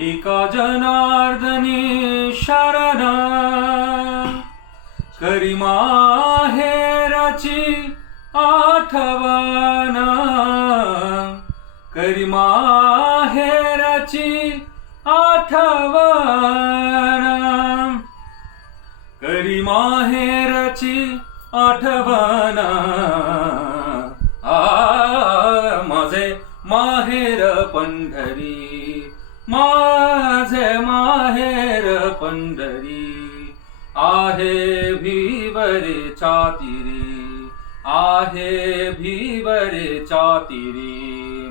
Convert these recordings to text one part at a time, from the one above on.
एका जनार्दनी शरण करी माहेरची आठवण, करी माहेरची आठवण, करी माहेरची आठवण. माझे माहेर पंढरी, माझे माहेर पंढरी. आहे भिवरे चातिरी, आहे भिवरे चातिरी.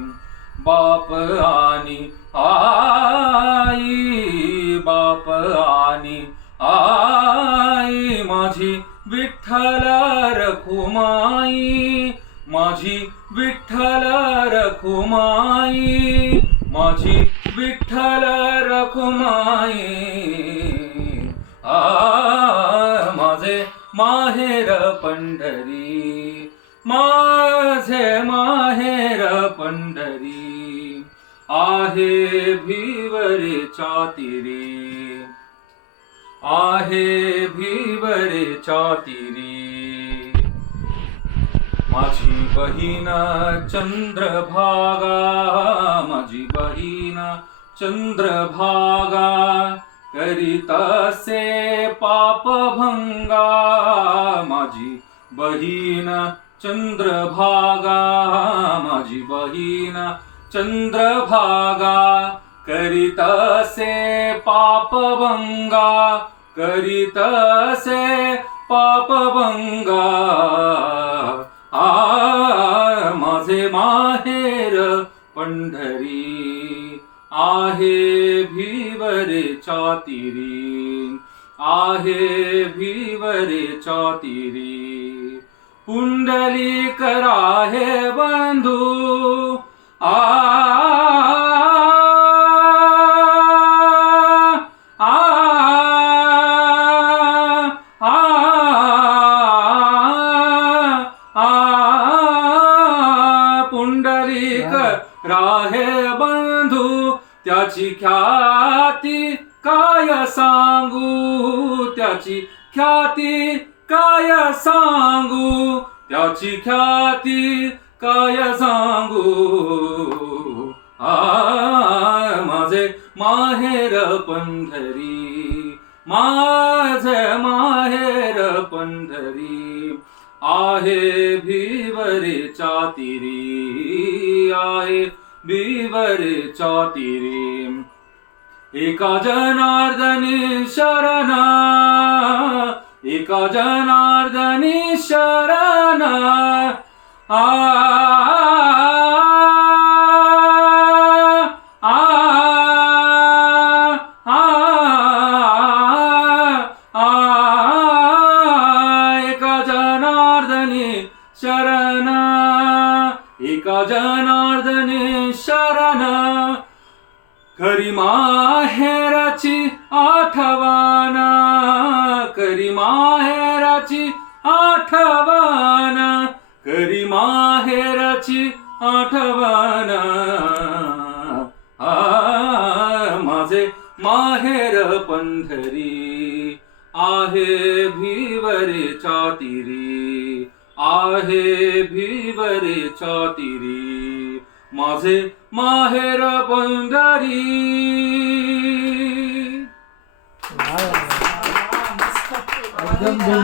बाप आणि आई, बाप आणि आई. माझी विठ्ठल रखुमाई, माझी विठ्ठल रखुमाई, माझी विठ्ठल रखुमाई. माझे माहेर पंढरी, माझे माहेर पंढरी. आहे भिवरे चातिरी, आहे भिवरे चातिरी. माझी बहीण चंद्रभागा, माझी बहीण चंद्रभागा. करीतसे पापभंगा, माझी बहीण चंद्रभागा, माझी बहीण चंद्रभागा. करीतसे पापभंगा, करीतसे पापभंगा. माझे माहेर पंढरी, आहे भिवरे चातिरी, आहे भिवरे चातिरी. पुंडलिक राहे बंधू, पुंडलिक राहे बंधू. त्याची ख्याती काय सांगू, त्याची ख्याती काय सांगू, त्याची ख्याती काय सांगू. माझे माहेर पंढरी, माझे माहेर पंढरी. आहे भिवरे चातिरी, आहे भिवरे चातिरी. एका जनार्दनी शरण, एका जनार्दनी शरण. एका जनार्दनी शरण, एका जनार्दनी शरण. करी माहेरची आठवण, करी माहेरची आठवण, करी माहेरची आठवण. माझे माहेर पंढरी, आहे भिवरे चातिरी, आहे भिवरे चातिरी. माझे माहेर पंढरी. एकदम